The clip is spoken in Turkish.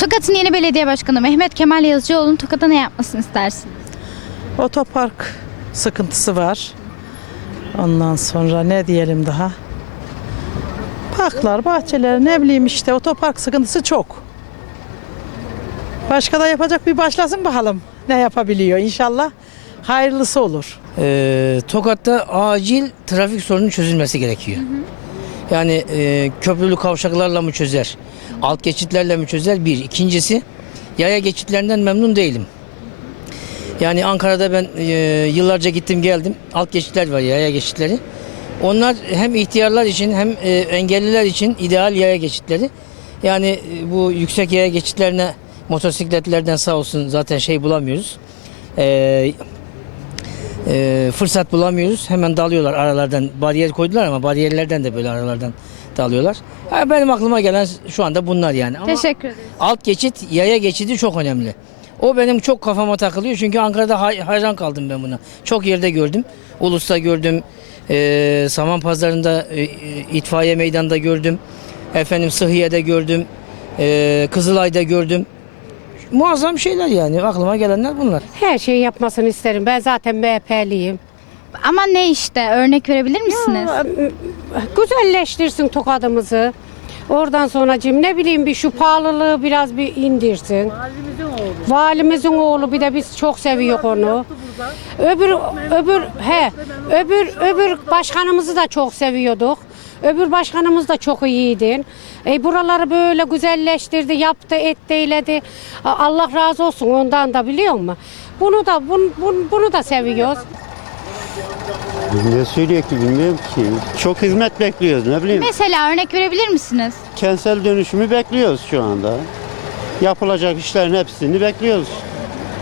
Tokat'ın yeni belediye başkanı Mehmet Kemal Yazıcıoğlu'nun Tokat'a ne yapmasını istersiniz? Otopark sıkıntısı var. Ondan sonra ne diyelim daha? Parklar, bahçeler ne bileyim işte otopark sıkıntısı çok. Başka da yapacak bir başlasın bakalım. Ne yapabiliyor inşallah hayırlısı olur. Ee, Tokat'ta acil trafik sorunun çözülmesi gerekiyor. Yani e, köprülü kavşaklarla mı çözer, alt geçitlerle mi çözer? Bir. İkincisi, yaya geçitlerinden memnun değilim. Yani Ankara'da ben e, yıllarca gittim geldim. Alt geçitler var, yaya geçitleri. Onlar hem ihtiyarlar için hem e, engelliler için ideal yaya geçitleri. Yani e, bu yüksek yaya geçitlerine motosikletlerden sağ olsun zaten şey bulamıyoruz. Ee, e, fırsat bulamıyoruz. Hemen dalıyorlar aralardan. Bariyer koydular ama bariyerlerden de böyle aralardan dalıyorlar. Ha, benim aklıma gelen şu anda bunlar yani. Ama Teşekkür ederim. alt geçit, yaya geçidi çok önemli. O benim çok kafama takılıyor çünkü Ankara'da hay- hayran kaldım ben buna. Çok yerde gördüm. Ulus'ta gördüm. E, Saman Pazarı'nda, e, e, itfaiye meydanında gördüm. Efendim Sıhhiye'de gördüm. E, Kızılay'da gördüm. Muazzam şeyler yani. Aklıma gelenler bunlar. Her şeyi yapmasını isterim. Ben zaten MHP'liyim. Ama ne işte örnek verebilir misiniz? Güzelleştirsin tokadımızı. Oradan sonra cim ne bileyim bir şu pahalılığı biraz bir indirsin. Valimizin oğlu. Valimizin oğlu bir de biz çok seviyor onu. Öbür öbür he öbür öbür başkanımızı da çok seviyorduk. Öbür başkanımız da çok iyiydi. E, buraları böyle güzelleştirdi, yaptı, etti, eyledi. Allah razı olsun ondan da biliyor musun? Bunu da bunu, bunu, bunu da seviyoruz. Ne söylüyor ki bilmiyorum ki. Çok hizmet bekliyoruz ne bileyim. Mesela örnek verebilir misiniz? Kentsel dönüşümü bekliyoruz şu anda. Yapılacak işlerin hepsini bekliyoruz.